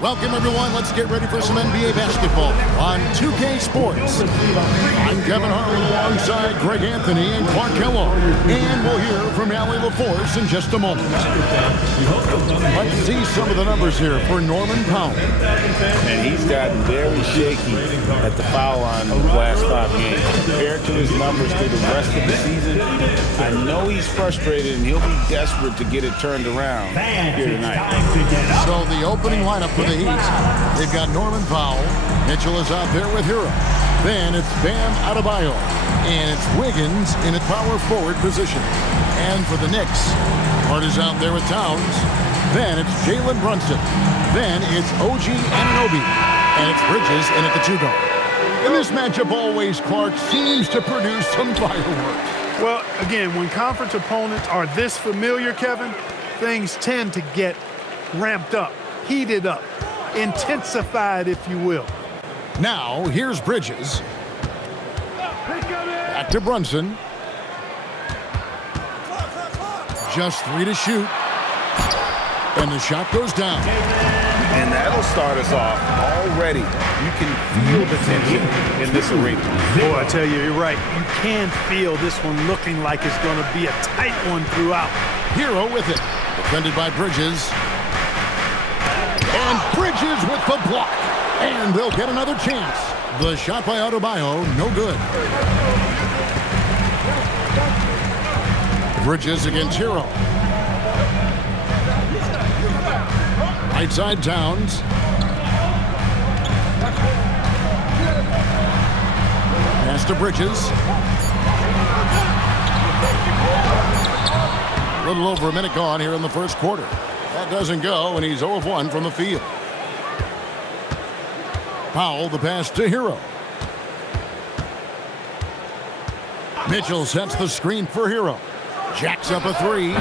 Welcome, everyone. Let's get ready for some NBA basketball on 2K Sports. I'm Kevin Harlan alongside Greg Anthony and Clark Kellogg. And we'll hear from Allie LaForce in just a moment. Let's see some of the numbers here for Norman Powell. And he's gotten very shaky at the foul line in the last 5 games. Compared to his numbers through the rest of the season, I know he's frustrated and he'll be desperate to get it turned around here tonight. So the opening lineup for the Heat, they've got Norman Powell. Mitchell is out there with Hero. Then it's Bam Adebayo. And it's Wiggins in a power forward position. And for the Knicks, Hart is out there with Towns. Then it's Jalen Brunson. Then it's OG Anunoby. And it's Bridges in at the 2-guard. And this matchup always, Clark, seems to produce some fireworks. Well, again, when conference opponents are this familiar, Kevin, things tend to get ramped up, heated up, intensified, if you will. Now, here's Bridges. Back to Brunson. Just 3 to shoot. And the shot goes down. And that'll start us off already. You can feel the tension in this arena. Boy, I tell you, you're right. You can feel this one looking like it's going to be a tight one throughout. Hero with it. Defended by Bridges. And Bridges with the block. And they'll get another chance. The shot by Adebayo, no good. Bridges against Hero. Right side Towns. Pass to Bridges. A little over a minute gone here in the first quarter. That doesn't go, and he's 0 of 1 from the field. Powell, the pass to Hero. Mitchell sets the screen for Hero. Jacks up a 3.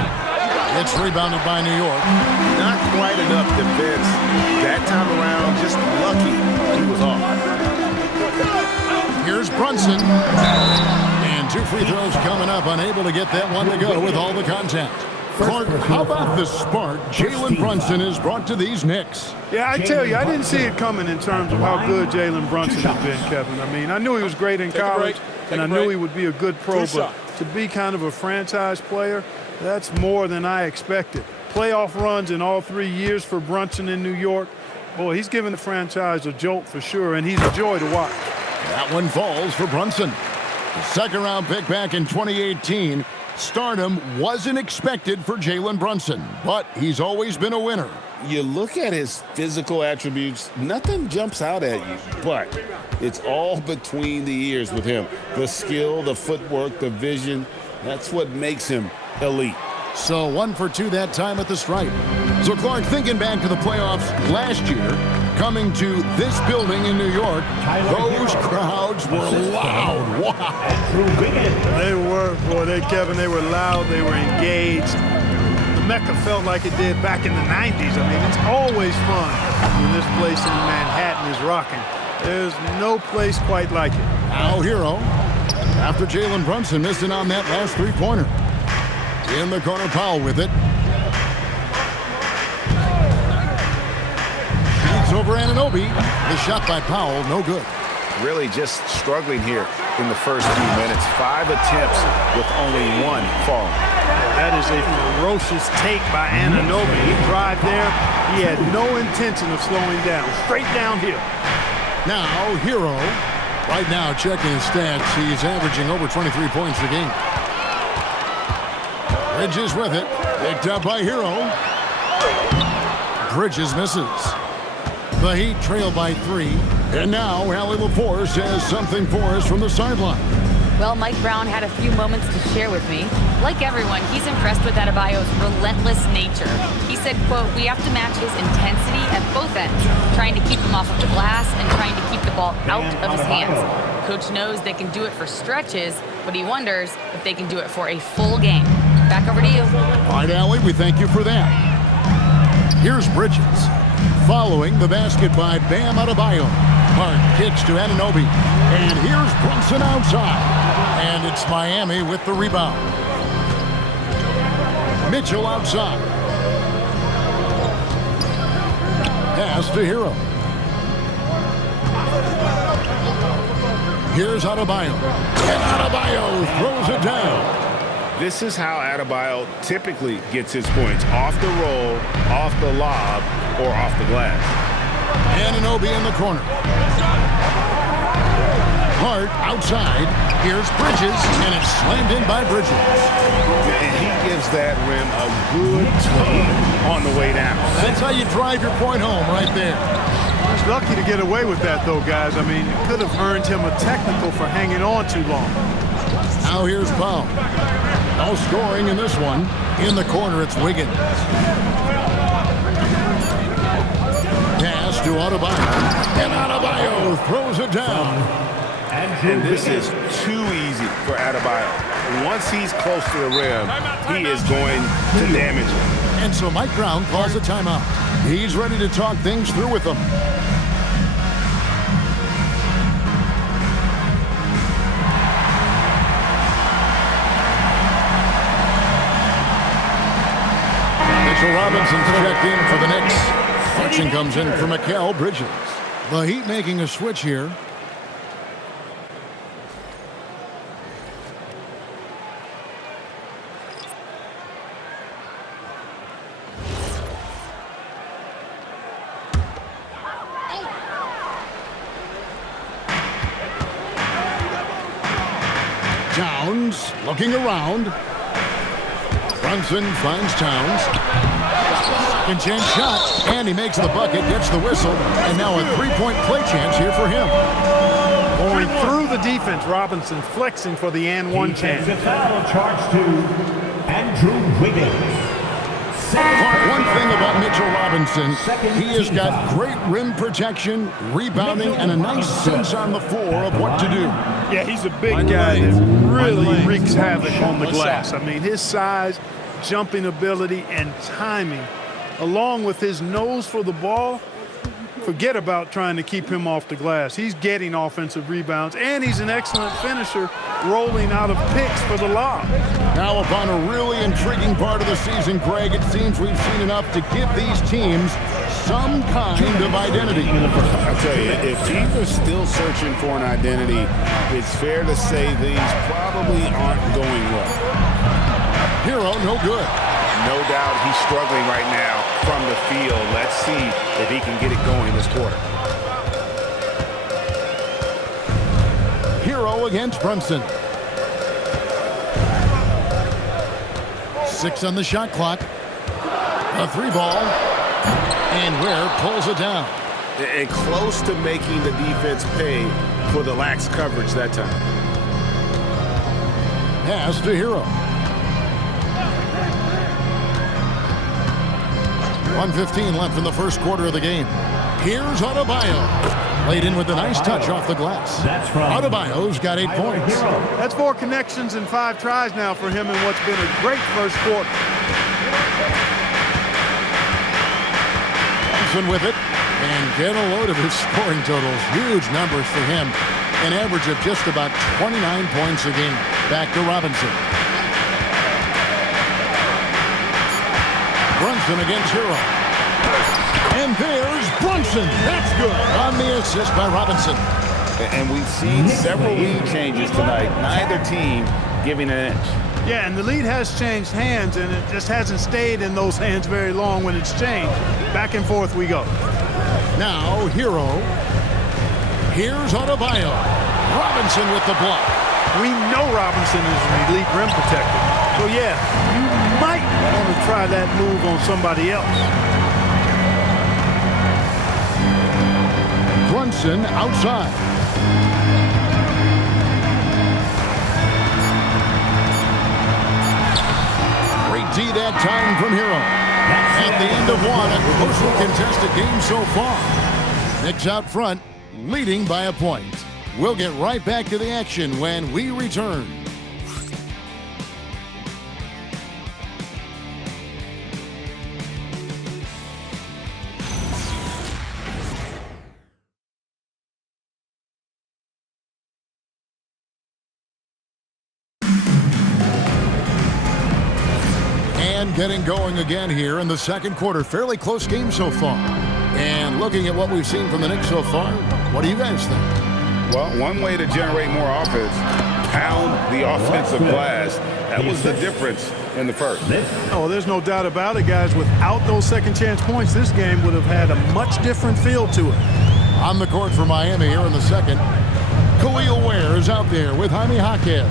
It's rebounded by New York. Not quite enough defense. That time around, just lucky he was off. Here's Brunson. And 2 free throws coming up. Unable to get that one to go with all the contact. Clark, how about the spark Jalen Brunson is brought to these Knicks? Yeah, I tell you, I didn't see it coming in terms of how good Jalen Brunson has been, Kevin. I mean, I knew he was great in college, and I knew he would be a good pro, but to be kind of a franchise player, that's more than I expected. Playoff runs in all 3 years for Brunson in New York. Boy, he's given the franchise a jolt for sure, and he's a joy to watch. That one falls for Brunson. The second-round pick back in 2018. Stardom wasn't expected for Jalen Brunson, but he's always been a winner. You look at his physical attributes, nothing jumps out at you, but it's all between the ears with him. The skill, the footwork, the vision, that's what makes him elite. So 1 for 2 that time at the stripe. So Clark, thinking back to the playoffs last year, coming to this building in New York, those crowds were loud. Wow. They were, boy, Kevin, they were loud, they were engaged. The Mecca felt like it did back in the 90s. I mean, it's always fun when this place in Manhattan is rocking. There's no place quite like it. Now Hero, after Jalen Brunson missing on that last 3-pointer. In the corner, Powell with it. Shoots over Anunoby. The shot by Powell, no good. Really just struggling here in the first few minutes. 5 attempts with only 1 falling. That is a ferocious take by Anunoby. He drive there. He had no intention of slowing down. Straight downhill. Now, Hero. Right now, checking his stats, he's averaging over 23 points a game. Bridges with it. Picked up by Hero. Bridges misses. The Heat trail by 3. And now Allie LaForce has something for us from the sideline. Well, Mike Brown had a few moments to share with me. Like everyone, he's impressed with Adebayo's relentless nature. He said, quote, "We have to match his intensity at both ends, trying to keep him off of the glass and trying to keep the ball out of his hands. Coach knows they can do it for stretches, but he wonders if they can do it for a full game." Back over to you. All right, Allie, we thank you for that. Here's Bridges. Following the basket by Bam Adebayo. Hart kicks to Anunoby. And here's Brunson outside. And it's Miami with the rebound. Mitchell outside. Pass to Hero. Here's Adebayo. And Adebayo throws it down. This is how Adebayo typically gets his points. Off the roll, off the lob, or off the glass. Anunoby in the corner. Hart outside. Here's Bridges, and it's slammed in by Bridges. And he gives that rim a good tug on the way down. That's how you drive your point home right there. He's lucky to get away with that, though, guys. I mean, it could have earned him a technical for hanging on too long. Now here's Powell. No scoring in this one. In the corner, it's Wiggins. Pass to Adebayo. And Adebayo throws it down. And this is too easy for Adebayo. Once he's close to the rim, he is going to damage it. And so Mike Brown calls a timeout. He's ready to talk things through with them. Mitchell Robinson's checked in for the Knicks. Action comes in for Mikal Bridges. The Heat making a switch here. Towns looking around. Brunson finds Towns. Second chance shot, and he makes the bucket, gets the whistle, and now a three-point play chance here for him. Going through the defense, Robinson flexing for the and one chance. The foul charged to Andrew Wiggins. One thing about Mitchell Robinson, he has got great rim protection, rebounding, and a nice sense on the floor of what to do. Yeah, he's a big guy that really wreaks havoc on the glass. I mean, his size, jumping ability, and timing, along with his nose for the ball, forget about trying to keep him off the glass. He's getting offensive rebounds, and he's an excellent finisher, rolling out of picks for the lob. Now upon a really intriguing part of the season, Greg, it seems we've seen enough to give these teams some kind of identity. I'll tell you, if teams are still searching for an identity, it's fair to say these probably aren't going well. Hero, no good. No doubt he's struggling right now from the field. Let's see if he can get it going this quarter. Hero against Brunson. 6 on the shot clock. A 3-ball. And Ware pulls it down. And close to making the defense pay for the lax coverage that time. Pass to Hero. 1:15 left in the first quarter of the game. Here's Adebayo. Played in with a nice touch off the glass. Adebayo's got 8 points. That's 4 connections and 5 tries now for him in what's been a great first quarter. Robinson with it. And get a load of his scoring totals. Huge numbers for him. An average of just about 29 points a game. Back to Robinson. Brunson against Hero. And there's Brunson. That's good. On the assist by Robinson. And we've seen several lead changes tonight. Neither team giving an inch. Yeah, and the lead has changed hands, and it just hasn't stayed in those hands very long when it's changed. Back and forth we go. Now Hero. Here's Adebayo. Robinson with the block. We know Robinson is an elite rim protector. So yeah, you might want to try that move on somebody else. Brunson outside. Great D that time from Hero. At the end of one, a closely contested game so far. Knicks out front, leading by a point. We'll get right back to the action when we return. And getting going again here in the second quarter. Fairly close game so far. And looking at what we've seen from the Knicks so far, what do you guys think? Well, one way to generate more offense, pound the offensive glass. That was the difference in the first. Oh, there's no doubt about it, guys. Without those second chance points, this game would have had a much different feel to it. On the court for Miami here in the second, Khalil Ware is out there with Jaime Jaquez.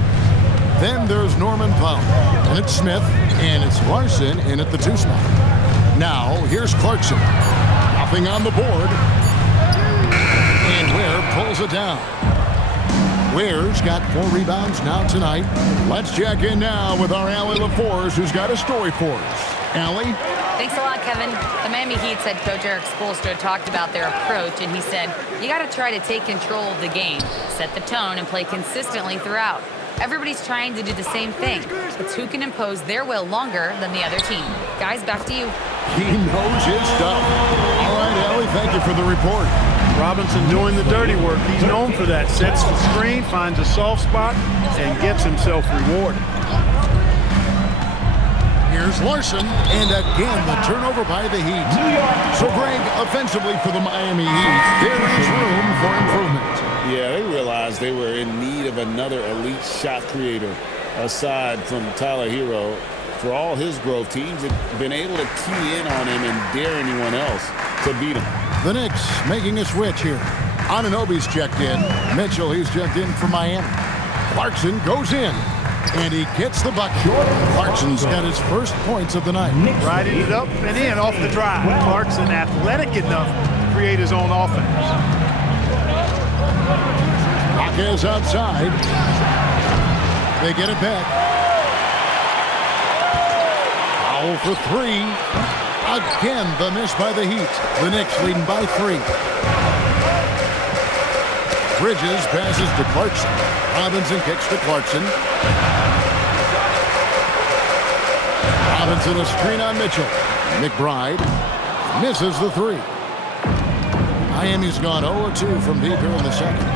Then there's Norman Powell, and it's Smith, and it's Larson in at the 2 spot. Now, here's Clarkson. Nothing on the board. And Ware pulls it down. Ware's got 4 rebounds now tonight. Let's check in now with our Allie LaForce, who's got a story for us. Allie? Thanks a lot, Kevin. The Miami Heat's head coach Eric Spoelstra talked about their approach, and he said, you got to try to take control of the game, set the tone, and play consistently throughout. Everybody's trying to do the same thing. It's who can impose their will longer than the other team. Guys, back to you. He knows his stuff. All right, Allie, thank you for the report. Robinson doing the dirty work. He's known for that. Sets the screen, finds a soft spot, and gets himself rewarded. Here's Larson, and again the turnover by the Heat. So, Greg, offensively for the Miami Heat, there is room for improvement. Yeah, they realized they were in need of another elite shot creator aside from Tyler Hero. For all his growth, teams have been able to key in on him and dare anyone else to beat him. The Knicks making a switch here. Anunoby's checked in. Mitchell, he's checked in for Miami. Clarkson goes in, and he gets the bucket. Clarkson's got his first points of the night. Riding it up and in off the drive. Clarkson athletic enough to create his own offense. Jaquez outside. They get it back. Foul for 3. Again, the miss by the Heat. The Knicks leading by 3. Bridges passes to Clarkson. Robinson kicks to Clarkson. Robinson a screen on Mitchell. McBride misses the 3. Miami's gone 0-2 from deep here in the second.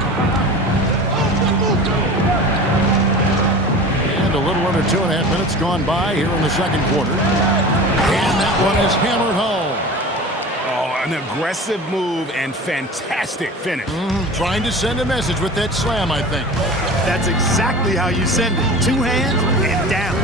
And a little under 2.5 minutes gone by here in the second quarter. And that one is hammered home. Oh, an aggressive move and fantastic finish. Trying to send a message with that slam, I think. That's exactly how you send it. 2 hands and down.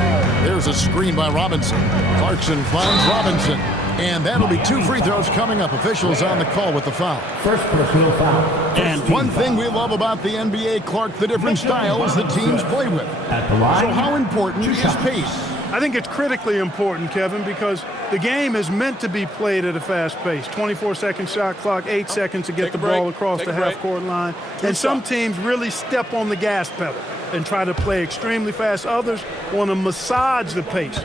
There's a screen by Robinson. Clarkson finds Robinson. And that'll be 2 free throws coming up. Officials on the call with the foul. First personal foul. And one thing we love about the NBA, Clark, the different styles the teams play with. At the line. So how important is pace? I think it's critically important, Kevin, because the game is meant to be played at a fast pace. 24-second shot clock, 8 seconds to get the ball across the half-court line. And some teams really step on the gas pedal and try to play extremely fast. Others want to massage the pace.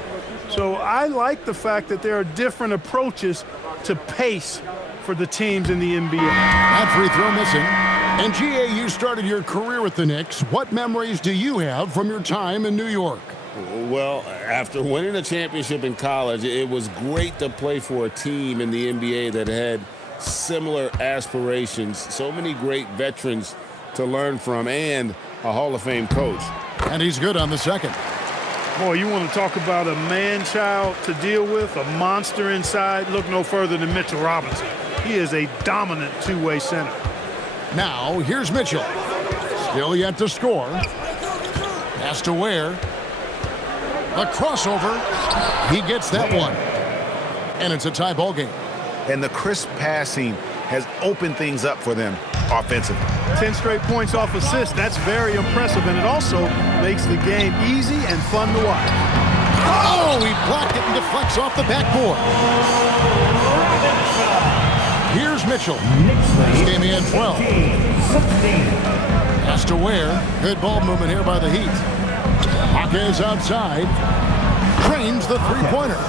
So I like the fact that there are different approaches to pace for the teams in the NBA. That free throw missing. And GA, you started your career with the Knicks. What memories do you have from your time in New York? Well, after winning a championship in college, it was great to play for a team in the NBA that had similar aspirations. So many great veterans to learn from and a Hall of Fame coach. And he's good on the second. Boy, you want to talk about a man-child to deal with, a monster inside? Look no further than Mitchell Robinson. He is a dominant two-way center. Now, here's Mitchell. Still yet to score. Pass to Ware. A crossover. He gets that one. And it's a tie ball game. And the crisp passing has opened things up for them offensively. 10 straight points off assists. That's very impressive, and it also makes the game easy and fun to watch. Oh, he blocked it and deflects off the backboard. Here's Mitchell. This game he had 12. Pass to Ware. Good ball movement here by the Heat. Jaquez outside. Trains the three-pointer.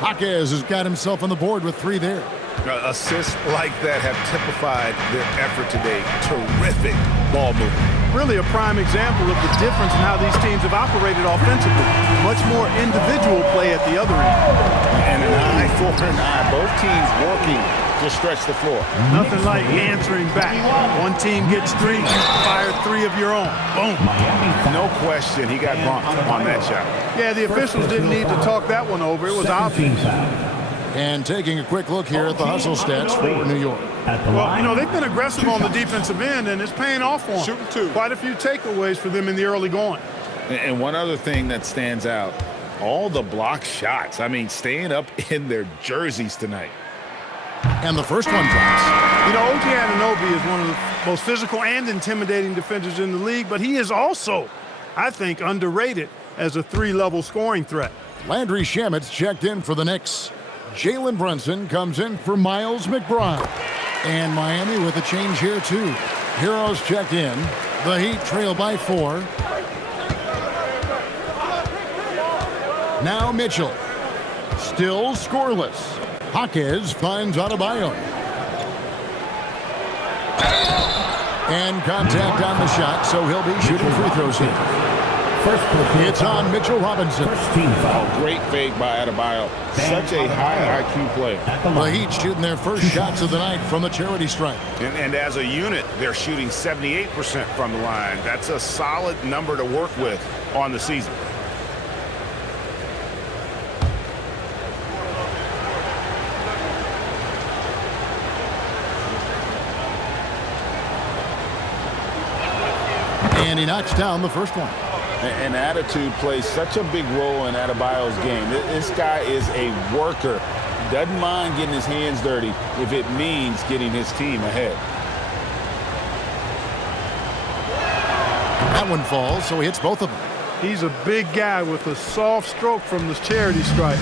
Jaquez has got himself on the board with 3 there. Assists like that have typified their effort today. Terrific ball movement. Really a prime example of the difference in how these teams have operated offensively. Much more individual play at the other end. And an eye for an eye. Both teams working to stretch the floor. Nothing like answering back. One team gets 3, you fire 3 of your own. Boom. No question, he got bumped on that shot. Yeah, the officials didn't need to talk that one over. It was obvious. And taking a quick look here at the hustle stats for New York. Well, you know, they've been aggressive on the defensive end, and it's paying off for them. Shooting two. Quite a few takeaways for them in the early going. And one other thing that stands out, all the block shots. I mean, staying up in their jerseys tonight. And the first one drops. You know, OG Anunoby is one of the most physical and intimidating defenders in the league, but he is also, I think, underrated as a three-level scoring threat. Landry Shamet's checked in for the Knicks. Jalen Brunson comes in for Miles McBride. And Miami with a change here, too. Heroes check in. The Heat trail by 4. Now Mitchell. Still scoreless. Jaquez finds Adebayo. And contact on the shot, so he'll be shooting free throws here. It's on Mitchell Robinson. Oh, great fake by Adebayo. Such a high IQ play. The Heat shooting their first shots of the night from the charity stripe. And as a unit, they're shooting 78% from the line. That's a solid number to work with on the season. And he knocks down the first one. And attitude plays such a big role in Adebayo's game. This guy is a worker. Doesn't mind getting his hands dirty if it means getting his team ahead. That one falls, so he hits both of them. He's a big guy with a soft stroke from the charity stripe.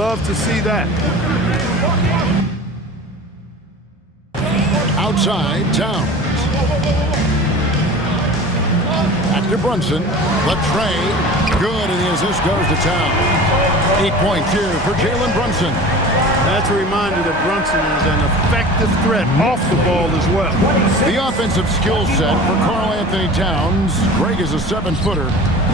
love to see that. Outside, Towns. Back to Brunson. The trade. Good, and the assist goes to Towns. 8.2 for Jalen Brunson. That's a reminder that Brunson is an effective threat off the ball as well. The offensive skill set for Karl Anthony Towns, Greg is a 7-footer,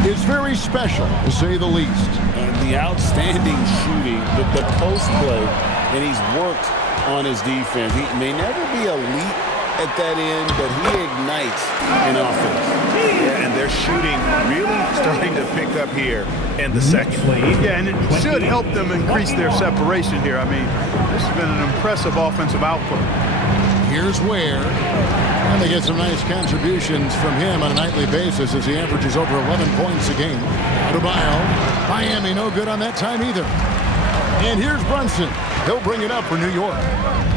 is very special, to say the least. And the outstanding shooting, the post play, and he's worked on his defense. He may never be elite at that end, but he ignites an offense. Yeah, and their shooting really starting to pick up here in the second lead. Yeah, and it should help them increase their separation here. I mean, this has been an impressive offensive output. Here's Ware. And they get some nice contributions from him on a nightly basis as he averages over 11 points a game. Adebayo. Miami no good on that time either. And here's Brunson. He'll bring it up for New York.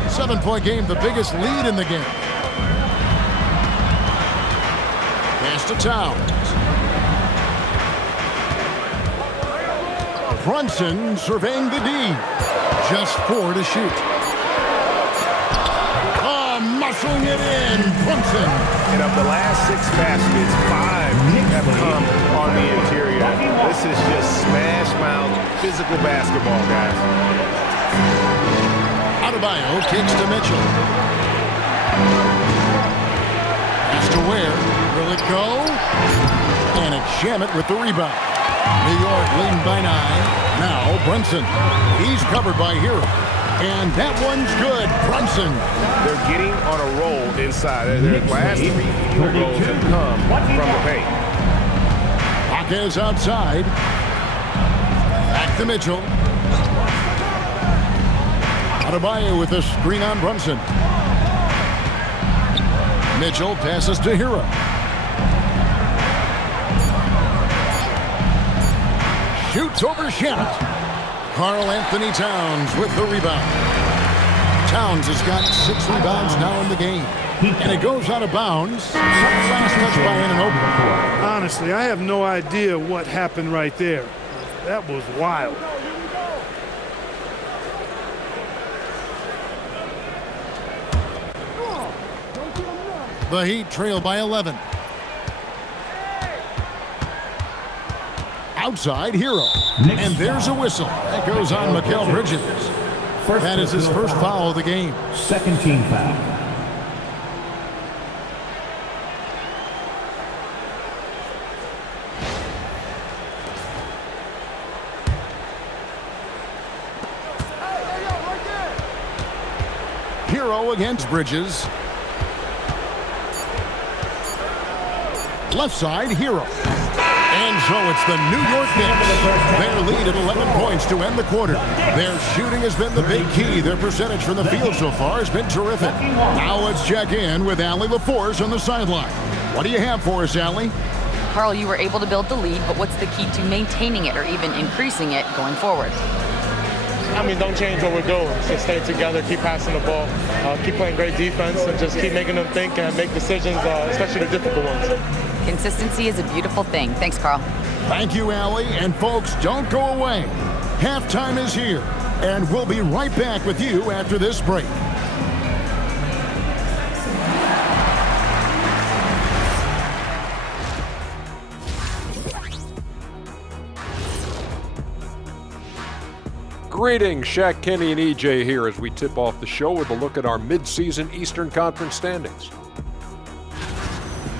7-point game, the biggest lead in the game. Pass to Towns. Brunson surveying the D. Just 4 to shoot. Oh, muscling it in. Brunson. And of the last 6 baskets, 5 have come on the interior. This is just smash mouth physical basketball, guys. Adebayo kicks to Mitchell. Pass to Ware. Will it go? And it's Shamet with the rebound. New York leading by 9. Now Brunson. He's covered by Hero. And that one's good. Brunson. They're getting on a roll inside. Their last 3 field goals have come from the paint. Hawkins outside. Back to Mitchell. Adebayo with a screen on Brunson. Mitchell passes to Hero. Shoots over Shamet. Karl Anthony Towns with the rebound. Towns has got 6 rebounds now in the game. And it goes out of bounds. Last touch by Anunoby. Honestly, I have no idea what happened right there. That was wild. The Heat trail by 11. Outside, Hero. And there's a whistle. That goes on Mikal Bridges. That is his first foul of the game. Second team foul. Hero against Bridges. Left side, Hero. And so it's the New York Knicks. Their lead at 11 points to end the quarter. Their shooting has been the big key. Their percentage from the field so far has been terrific. Now let's check in with Allie LaForce on the sideline. What do you have for us, Allie? Karl, you were able to build the lead, but what's the key to maintaining it or even increasing it going forward? I mean, don't change what we're doing. Just stay together, keep passing the ball, keep playing great defense, and just keep making them think and make decisions, especially the difficult ones. Consistency is a beautiful thing. Thanks, Karl. Thank you, Allie. And folks, don't go away. Halftime is here, and we'll be right back with you after this break. Greetings, Shaq, Kenny, and EJ here as we tip off the show with a look at our mid-season Eastern Conference standings.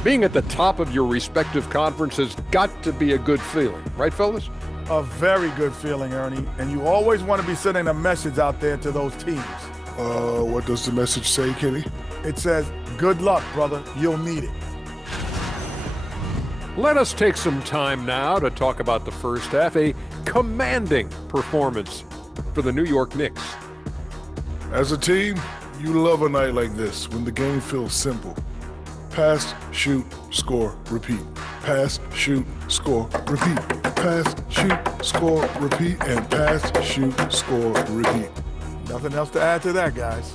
Being at the top of your respective conference has got to be a good feeling, right, fellas? A very good feeling, Ernie, and you always want to be sending a message out there to those teams. What does the message say, Kenny? It says, good luck, brother, you'll need it. Let us take some time now to talk about the first half, a commanding performance for the New York Knicks. As a team, you love a night like this when the game feels simple. Pass, shoot, score, repeat. Pass, shoot, score, repeat. Pass, shoot, score, repeat. And pass, shoot, score, repeat. Nothing else to add to that, guys.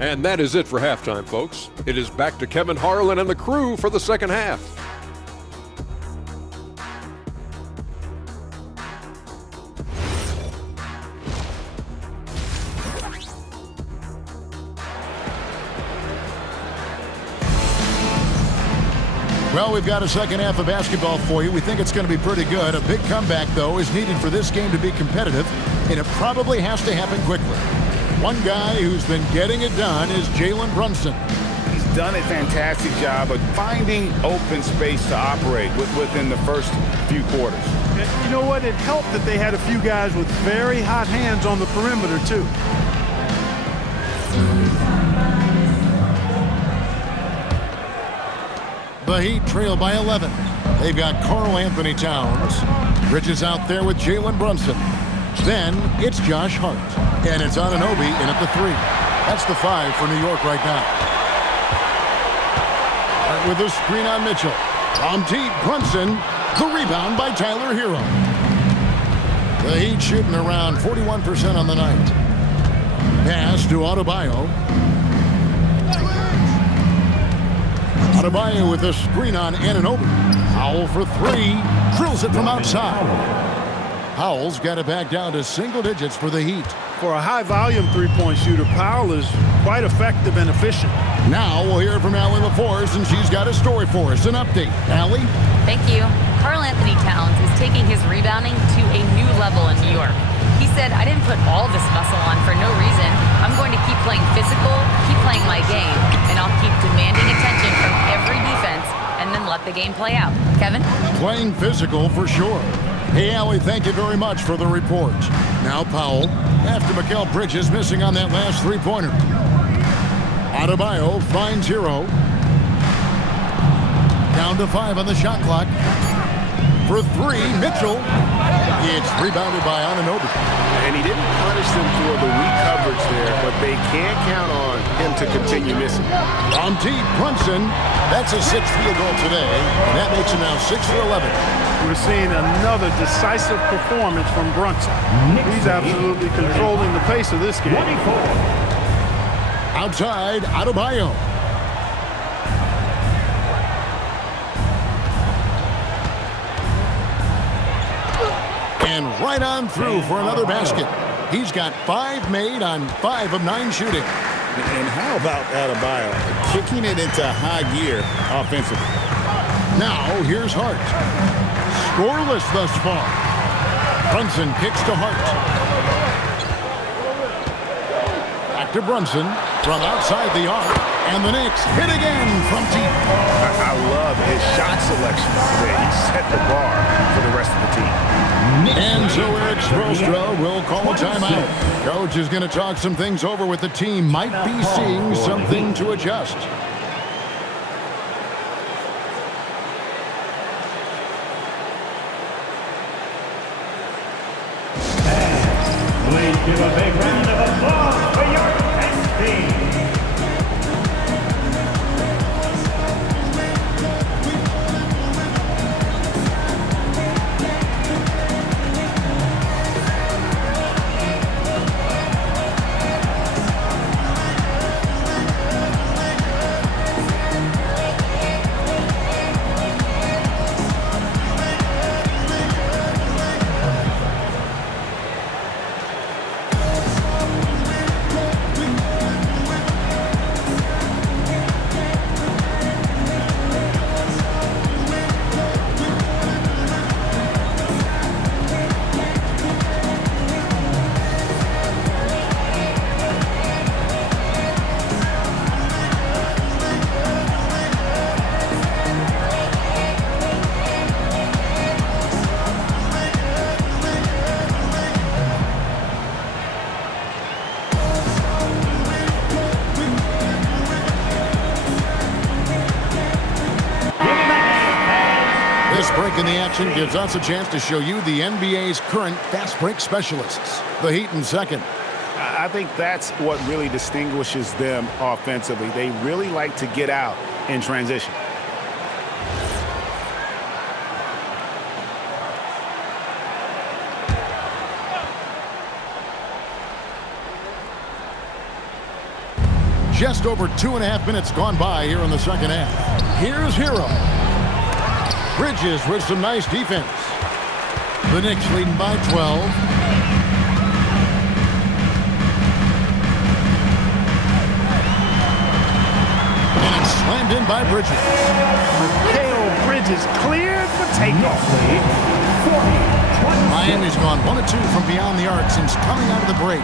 And that is it for halftime, folks. It is back to Kevin Harlan and the crew for the second half. Well, we've got a second half of basketball for you. We think it's going to be pretty good. A big comeback, though, is needed for this game to be competitive, and it probably has to happen quickly. One guy who's been getting it done is Jalen Brunson. He's done a fantastic job of finding open space to operate within the first few quarters. And you know what? It helped that they had a few guys with very hot hands on the perimeter, too. The Heat trail by 11. They've got Karl Anthony Towns. Bridges out there with Jalen Brunson. Then it's Josh Hart. And it's Anunoby in at the 3. That's the 5 for New York right now. Hart with a screen on Mitchell. From deep, Brunson. The rebound by Tyler Hero. The Heat shooting around 41% on the night. Pass to Adebayo. Adebayo with a screen on Anunoby. Powell for 3. Drills it from outside. Powell's got it back down to single digits for the Heat. For a high-volume three-point shooter, Powell is quite effective and efficient. Now we'll hear from Allie LaForce, and she's got a story for us. An update. Allie? Thank you. Karl Anthony Towns is taking his rebounding to a new level in New York. He said, I didn't put all this muscle on for no reason. I'm going to keep playing physical, keep playing my game, and I'll keep demanding attention from every defense and then let the game play out. Kevin? Playing physical for sure. Hey, Allie, thank you very much for the report. Now Powell, after Mikal Bridges missing on that last three-pointer. Adebayo finds Hero. Down to 5 on the shot clock. For 3, Mitchell. It's rebounded by Anunoby. And he didn't punish them for the weak coverage there, but they can't count on him to continue missing. On deep, Brunson. That's a 6th field goal today, and that makes him now 6 for 11. We're seeing another decisive performance from Brunson. He's absolutely controlling the pace of this game. Outside, Adebayo. And right on through for another basket. He's got 5 made on 5 of 9 shooting. And how about Adebayo kicking it into high gear offensively? Now here's Hart. Scoreless thus far. Brunson kicks to Hart. Back to Brunson from outside the arc. And the Knicks hit again from deep. I love his shot selection today. He set the bar for the rest of the team. And so Eric Spoelstra will call a timeout. Coach is going to talk some things over with the team. Might be seeing something to adjust. Please give a big round of applause for your best team. Break in the action gives us a chance to show you the NBA's current fast break specialists. The Heat in second. I think that's what really distinguishes them offensively. They really like to get out in transition. Just over 2.5 minutes gone by here in the second half. Here's Hero. Bridges with some nice defense. The Knicks leading by 12. And it's slammed in by Bridges. Mikal is cleared for takeoff. Miami's gone 1 of 2 from beyond the arc since coming out of the break.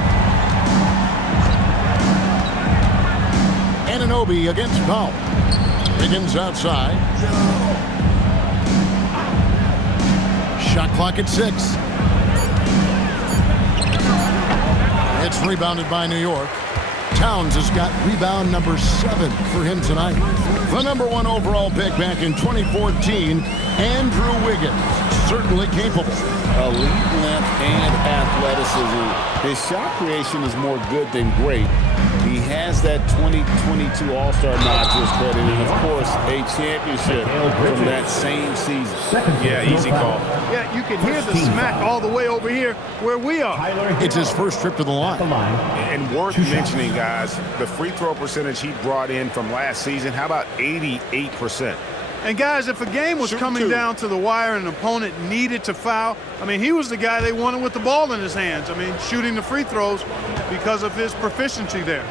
Anunoby against Powell. Wiggins outside. Shot clock at 6. It's rebounded by New York. Towns has got rebound number 7 for him tonight. The number 1 overall pick back in 2014, Andrew Wiggins, certainly capable. Elite length and athleticism. His shot creation is more good than great. He has that 2022 All-Star nod to his credit, and of course, a championship from that same season. Yeah, easy call. Yeah, you can hear the smack all the way over here where we are. It's his first trip to the line. And worth mentioning, guys, the free throw percentage he brought in from last season, how about 88%? And guys, if a game was coming down to the wire and an opponent needed to foul, I mean, he was the guy they wanted with the ball in his hands. I mean, shooting the free throws because of his proficiency there.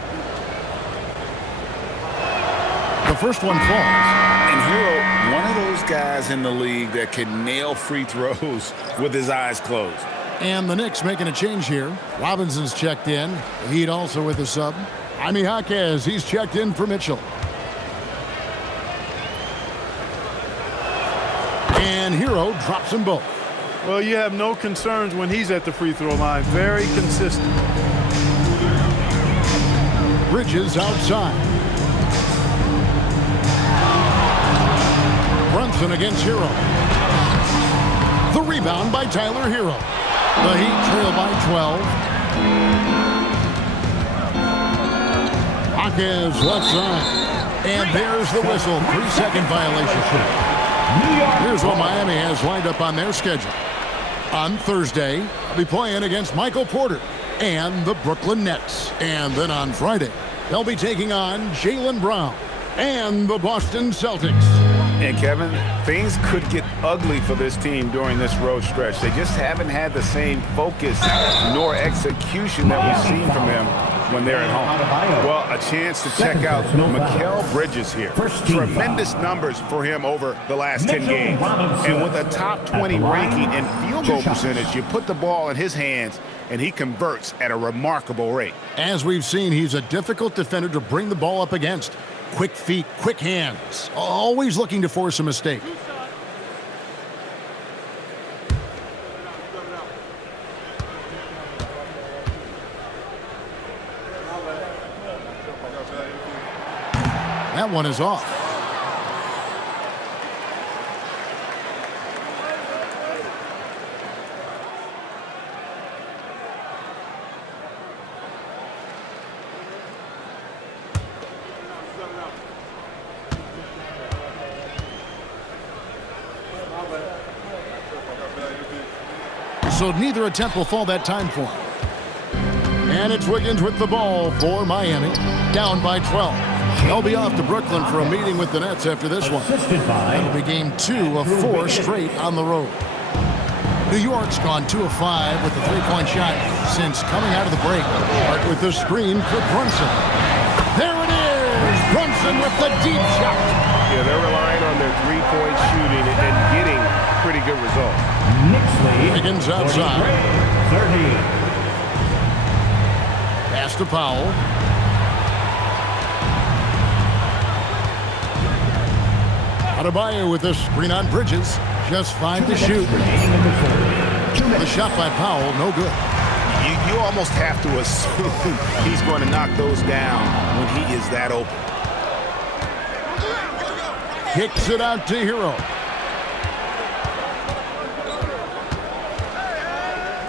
The first one falls. And Hero, one of those guys in the league that can nail free throws with his eyes closed. And the Knicks making a change here. Robinson's checked in. Heat also with a sub. Jaime Jaquez, he's checked in for Mitchell. And Hero drops them both. Well, you have no concerns when he's at the free throw line. Very consistent. Bridges outside. Brunson against Hero. The rebound by Tyler Hero. The Heat trail by 12. Jaquez left side. And there's the whistle. 3-second violation. Here's what Miami has lined up on their schedule. On Thursday, they'll be playing against Michael Porter and the Brooklyn Nets. And then on Friday, they'll be taking on Jaylen Brown and the Boston Celtics. And Kevin, things could get ugly for this team during this road stretch. They just haven't had the same focus nor execution that we've seen from them when they're at home. Well, a chance to check out Mikal Bridges here. Tremendous numbers for him over the last 10 games. And with a top 20 ranking in field goal percentage, you put the ball in his hands and he converts at a remarkable rate. As we've seen, he's a difficult defender to bring the ball up against. Quick feet, quick hands, always looking to force a mistake. That one is off. So neither attempt will fall that time for him. And it's Wiggins with the ball for Miami, down by 12. They'll be off to Brooklyn for a meeting with the Nets after this one. That'll be game 2 of 4 straight on the road. New York's gone 2 of 5 with a 3-point shot since coming out of the break. Hart with the screen for Brunson. There it is! Brunson with the deep shot. Yeah, they're relying on their 3-point shooting and getting pretty good results. Wiggins outside. 30. Pass to Powell. Adebayo with the screen on Bridges. Just 5 to shoot. The shot by Powell, no good. You almost have to assume he's going to knock those down when he is that open. Kicks it out to Hero.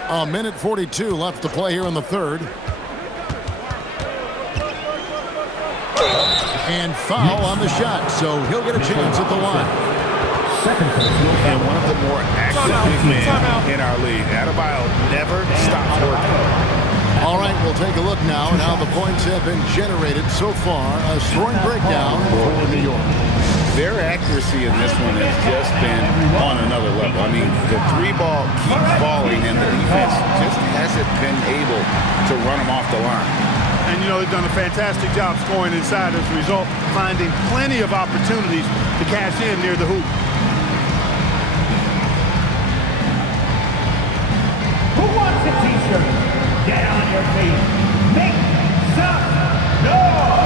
A minute 42 left to play here in the third. And foul on the shot, so he'll get a chance at the line. And one of the more active big men in our league. Adebayo never stops working. All right, we'll take a look now at how the points have been generated so far. A scoring breakdown for New York. Their accuracy in this one has just been on another level. I mean, the 3-ball keeps falling, and the defense just hasn't been able to run them off the line. And, you know, they've done a fantastic job scoring inside as a result, finding plenty of opportunities to cash in near the hoop. wants a t-shirt? Get on your feet. Make some noise.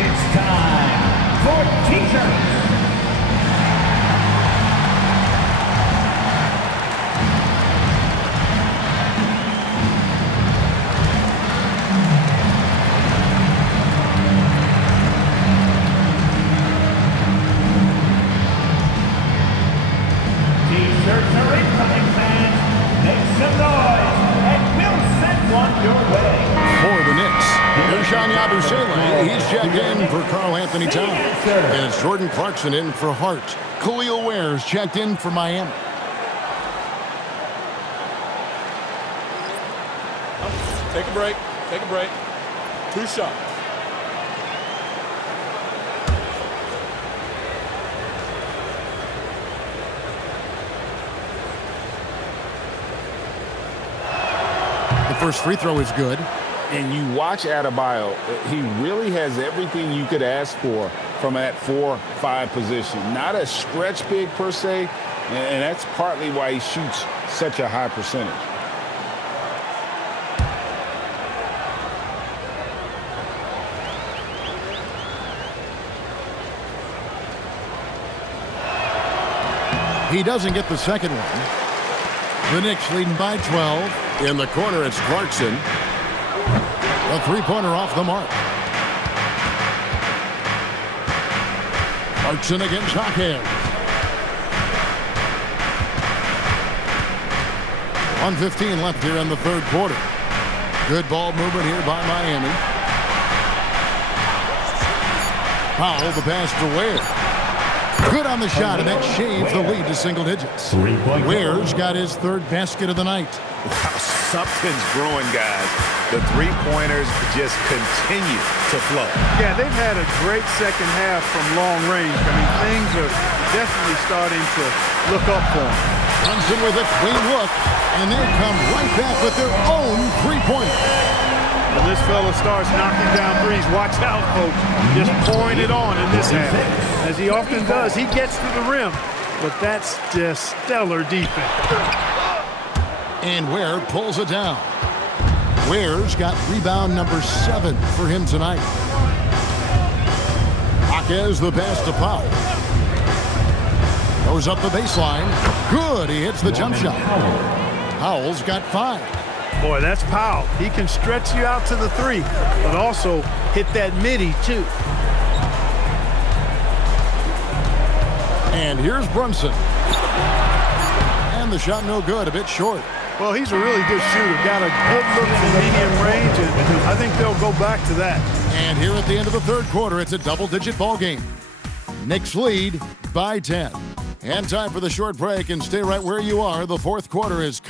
It's time for t-shirts. T-shirts are incoming, fans. Make some noise, and we'll send one your way. For the Knicks, Ersan Yabusele, he's checked in for Karl Anthony Towns. And it's Jordan Clarkson in for Hart. Khalil Ware's checked in for Miami. Take a break. Take a break. 2 shots. The first free throw is good. And you watch Adebayo, he really has everything you could ask for from that 4-5 position. Not a stretch big per se, and that's partly why he shoots such a high percentage. He doesn't get the second one. The Knicks leading by 12. In the corner, it's Clarkson. A three-pointer off the mark. Clarkson against Hawkins. 1:15 left here in the third quarter. Good ball movement here by Miami. Powell, the pass to Ware. Good on the shot, and that shaves the lead to single digits. Ware's got his third basket of the night. Wow, something's brewing, guys. The three-pointers just continue to flow. Yeah, they've had a great second half from long range. I mean, things are definitely starting to look up for them. Brunson with a clean look, and they come right back with their own three-pointer. When this fella starts knocking down threes, watch out, folks. Just pouring it on in this half. As he often does, he gets to the rim, but that's just stellar defense. And Ware pulls it down. Ware's got rebound number 7 for him tonight. Hawkins the pass to Powell. Goes up the baseline. Good, he hits the jump shot. Powell's got 5. Boy, that's Powell. He can stretch you out to the 3, but also hit that midi, too. And here's Brunson. And the shot no good, a bit short. Well, he's a really good shooter. Got a good look from medium range, and I think they'll go back to that. And here at the end of the third quarter, it's a double-digit ball game. Knicks lead by 10. And time for the short break, and stay right where you are. The fourth quarter is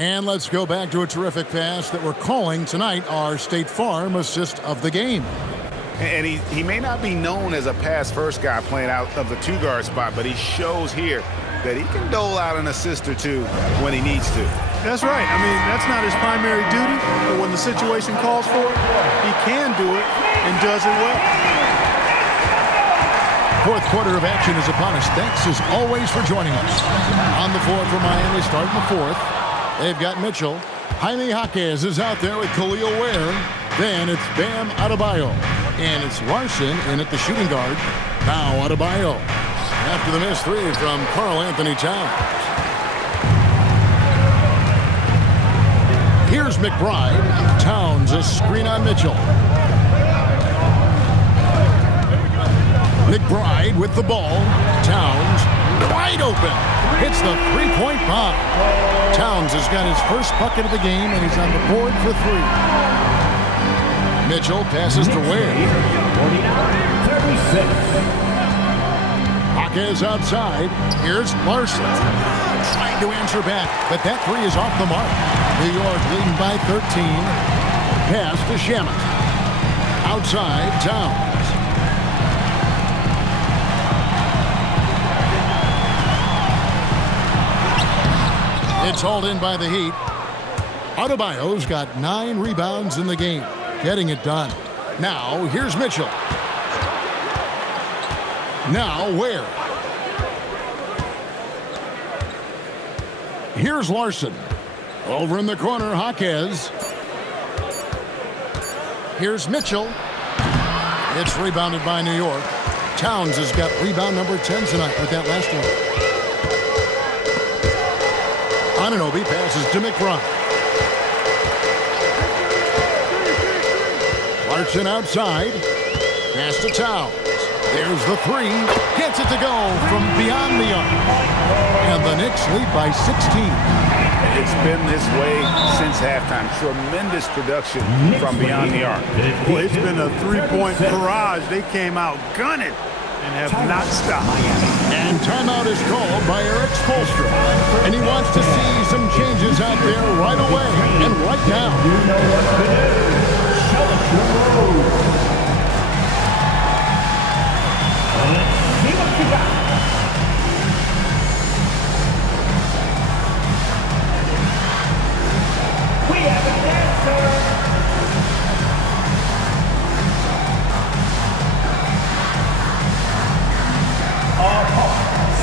And let's go back to a terrific pass that we're calling tonight our State Farm assist of the game. And he may not be known as a pass-first guy playing out of the two-guard spot, but he shows here that he can dole out an assist or two when he needs to. That's right. I mean, that's not his primary duty, but when the situation calls for it, he can do it and does it well. Fourth quarter of action is upon us. Thanks as always for joining us. On the floor for Miami starting the fourth. They've got Mitchell. Jaime Jaquez is out there with Khalil Ware. Then it's Bam Adebayo. And it's Larson in at the shooting guard. Now Adebayo. After the missed three from Karl Anthony Towns. Here's McBride. Towns, a screen on Mitchell. McBride with the ball. Towns wide open. Hits the three-point bomb. Towns has got his first bucket of the game, and he's on the board for three. Mitchell passes to Ware. 49-36. Jaquez outside. Here's Larson. Trying to answer back, but that three is off the mark. New York leading by 13. Pass to Shamet. Outside, Towns. It's hauled in by the Heat. Adebayo's got 9 rebounds in the game. Getting it done. Now, here's Mitchell. Now, Ware. Here's Larson. Over in the corner, Jaquez. Here's Mitchell. It's rebounded by New York. Towns has got rebound number 10 tonight with that last one. Anunoby passes to McBride. Larson outside. Pass to Towns. There's the three. Gets it to go from beyond the arc. And the Knicks lead by 16. It's been this way since halftime. Tremendous production from beyond the arc. Boy, it's been a three-point barrage. They came out gunning and have not stopped. And timeout is called by Eric Spoelstra. And he wants to see some changes out there right away and right now. You know what to do. Show us your move. Let's see what you got. We have a dancer.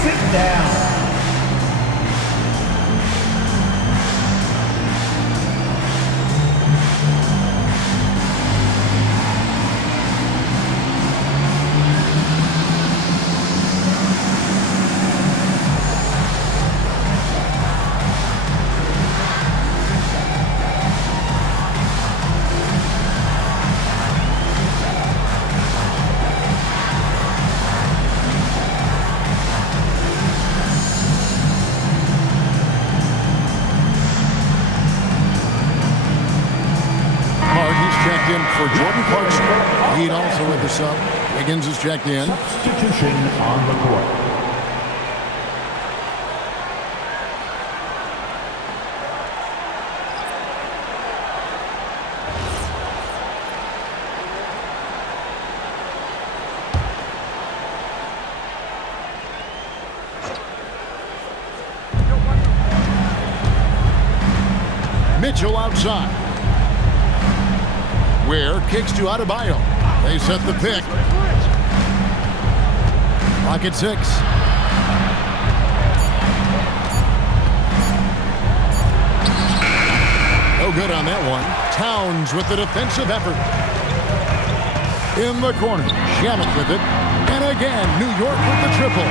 Sit down. For Jordan Clarkson. Heat also with the sub. Higgins is checked in. Substitution on the court. Mitchell outside. Ware kicks to Adebayo. They set the pick. Clock at 6. No good on that one. Towns with the defensive effort. In the corner. Shamet with it. And again, New York with the triple.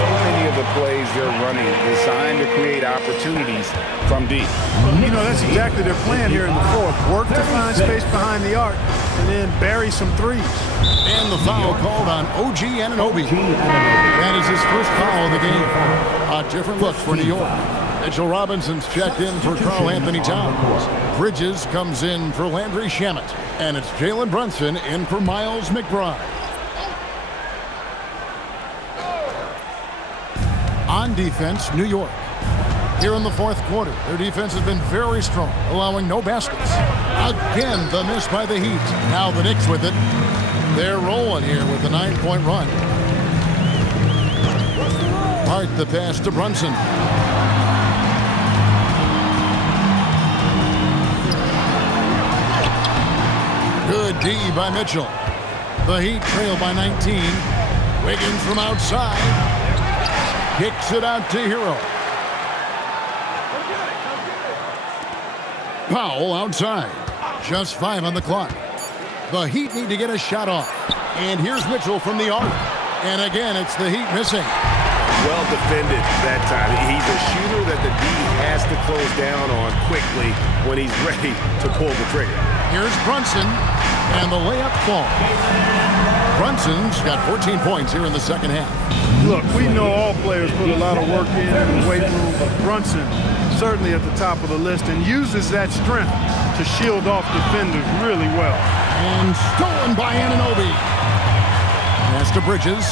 So many of the plays they're running designed to create opportunities from deep. You know, that's exactly their plan here in the fourth. Work to find space behind the arc and then bury some threes. And the foul called on OG Anunoby. That is his first foul of the game. A different look for New York. Mitchell Robinson's checked in for Karl Anthony Towns. Bridges comes in for Landry Shamet. And it's Jalen Brunson in for Miles McBride. On defense, New York. Here in the fourth quarter, their defense has been very strong, allowing no baskets. Again, the miss by the Heat. Now the Knicks with it. They're rolling here with a 9-point run. Hart the pass to Brunson. Good D by Mitchell. The Heat trail by 19. Wiggins from outside. Kicks it out to Hero. Powell outside. Just 5 on the clock. The Heat need to get a shot off. And here's Mitchell from the arc. And again, it's the Heat missing. Well defended that time. He's a shooter that the D has to close down on quickly when he's ready to pull the trigger. Here's Brunson, and the layup falls. Brunson's got 14 points here in the second half. Look, we know all players put a lot of work in the weight room, but Brunson certainly at the top of the list and uses that strength to shield off defenders really well. And stolen by Anunoby. Pass to Bridges.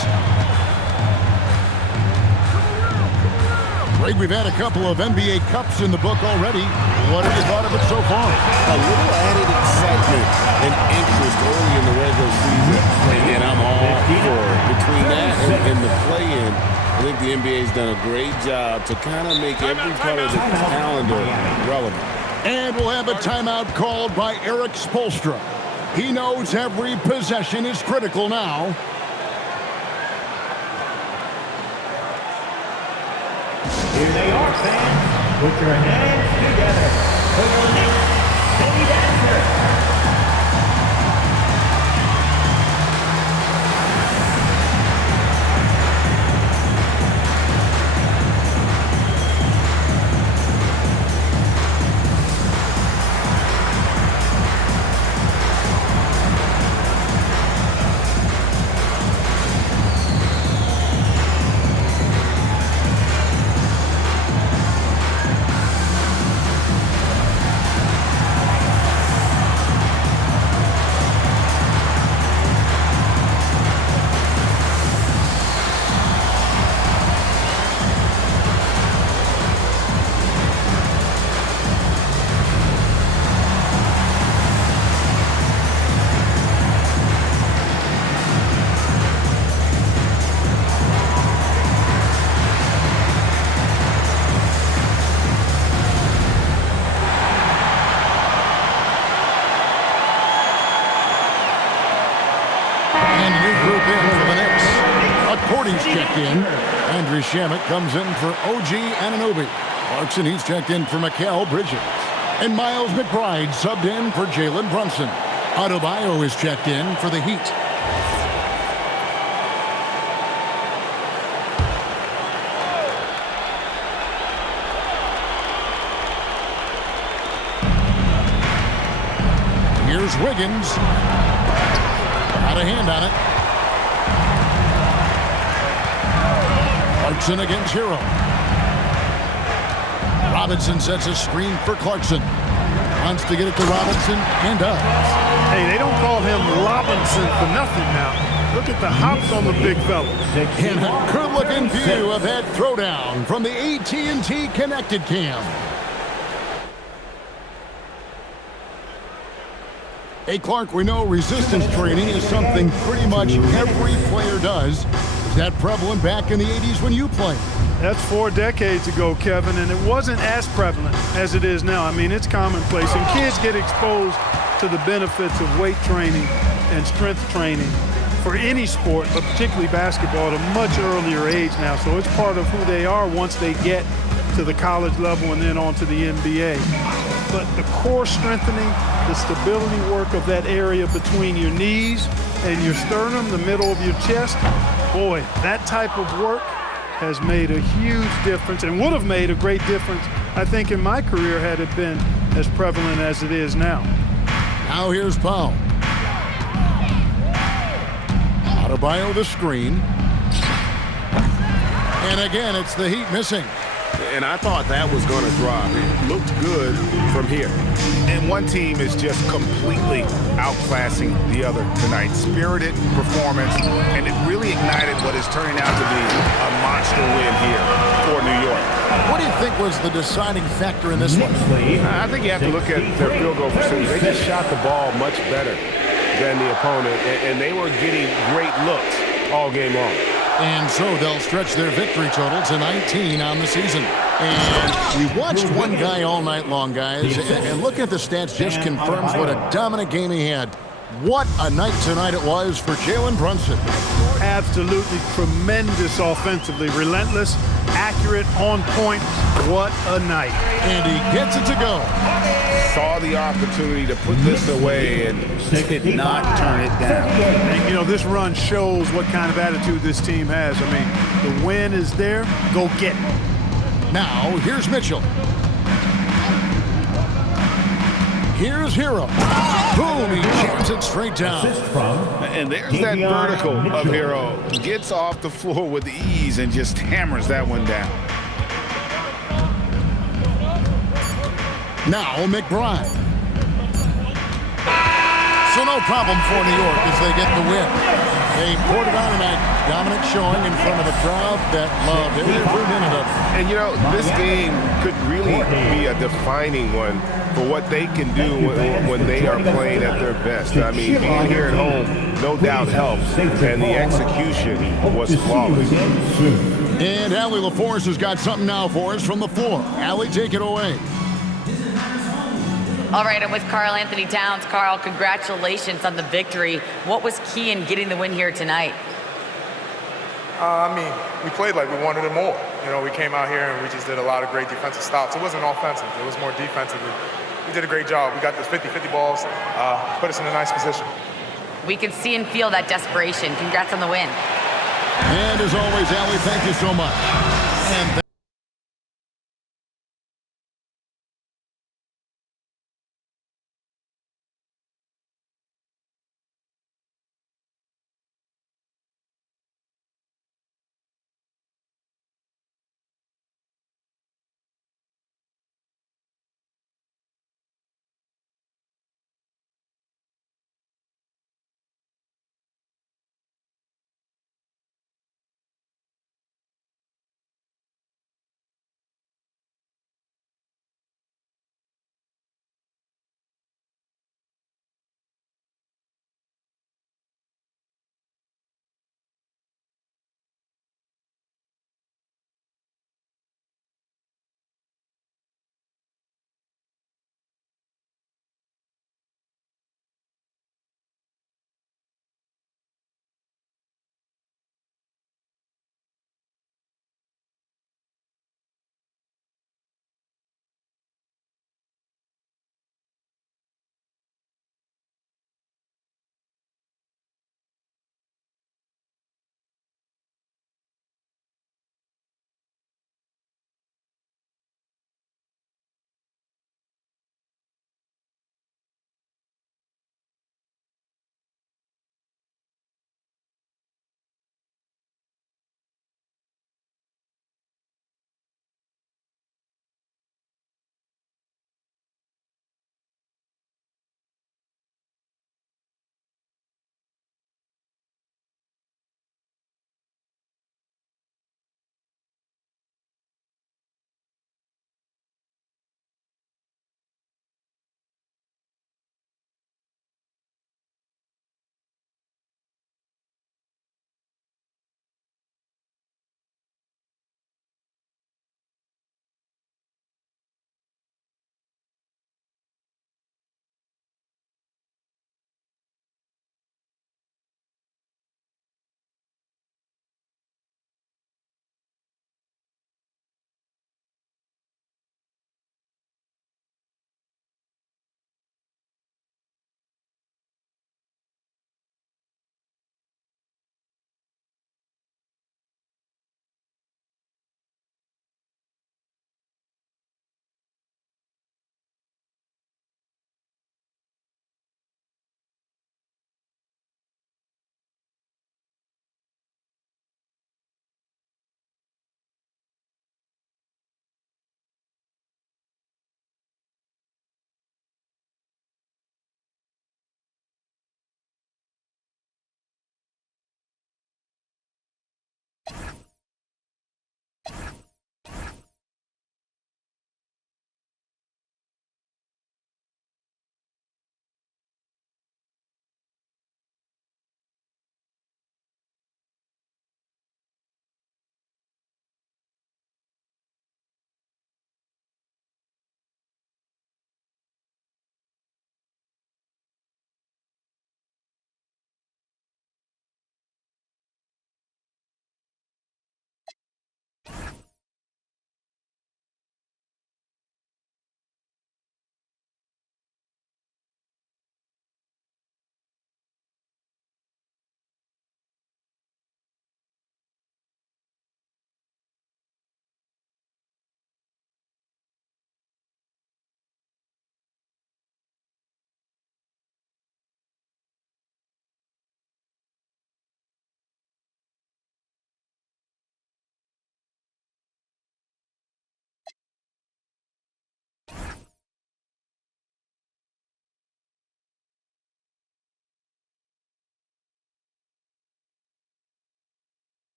Greg, we've had a couple of NBA Cups in the book already. What have you thought of it so far? A little added excitement and interest early in the regular season, and I'm all for it. Between that and the play-in, I think the NBA's done a great job to kind of make every part of the calendar relevant. And we'll have a timeout called by Eric Spoelstra. He knows every possession is critical now. Here they are, fans. Put your hands together for your next city dancer. Checked in. Andrew Shamet comes in for OG Anunoby. Clarkson, he's checked in for Mikal Bridges. And Miles McBride subbed in for Jalen Brunson. Adebayo is checked in for the Heat. Here's Wiggins. Got a hand on it. Clarkson against Hero. Robinson sets a screen for Clarkson. Wants to get it to Robinson and does. Hey, they don't call him Robinson for nothing now. Look at the hops on the big fella. And a good-looking view of that throwdown from the AT&T Connected Cam. Hey, Clark, we know resistance training is something pretty much every player does. Is that prevalent back in the 80s when you played? That's 4 decades ago, Kevin, and it wasn't as prevalent as it is now. I mean, it's commonplace, and kids get exposed to the benefits of weight training and strength training for any sport, but particularly basketball, at a much earlier age now. So it's part of who they are once they get to the college level and then on to the NBA. But the core strengthening, the stability work of that area between your knees and your sternum, the middle of your chest, boy, that type of work has made a huge difference and would have made a great difference, I think, in my career had it been as prevalent as it is now. Now here's Powell. Adebayo the screen. And again, it's the Heat missing. And I thought that was going to drop. It looked good from here. And one team is just completely outclassing the other tonight. Spirited performance, and it really ignited what is turning out to be a monster win here for New York. What do you think was the deciding factor in this one? I think you have to look at their field goal percentage. They just shot the ball much better than the opponent, and they were getting great looks all game long. And so they'll stretch their victory total to 19 on the season. And we watched one guy all night long, guys, and looking at the stats just confirms what a dominant game he had. What a night tonight it was for Jalen Brunson. Absolutely tremendous offensively. Relentless, accurate, on point. What a night. And he gets it to go. Saw the opportunity to put this away and did not turn it down. And, you know, this run shows what kind of attitude this team has. I mean, the win is there. Go get it. Now, here's Mitchell. Here's Hero. Boom, he jams it straight down. And there's that vertical of Hero. Gets off the floor with ease and just hammers that one down. Now, McBride. So no problem for New York as they get the win. They poured it on tonight. Dominant showing in front of a crowd that loved every minute of it. And, you know, this game could really be a defining one for what they can do when they are playing at their best. I mean, being here at home, no doubt helps, and the execution was flawless. And Allie LaForce has got something now for us from the floor. Allie, take it away. All right, I'm with Karl Anthony Towns. Karl, congratulations on the victory. What was key in getting the win here tonight? I mean, we played like we wanted it more. You know, we came out here and we just did a lot of great defensive stops. It wasn't offensive. It was more defensively. We did a great job. We got those 50-50 balls, put us in a nice position. We can see and feel that desperation. Congrats on the win. And as always, Allie, thank you so much. And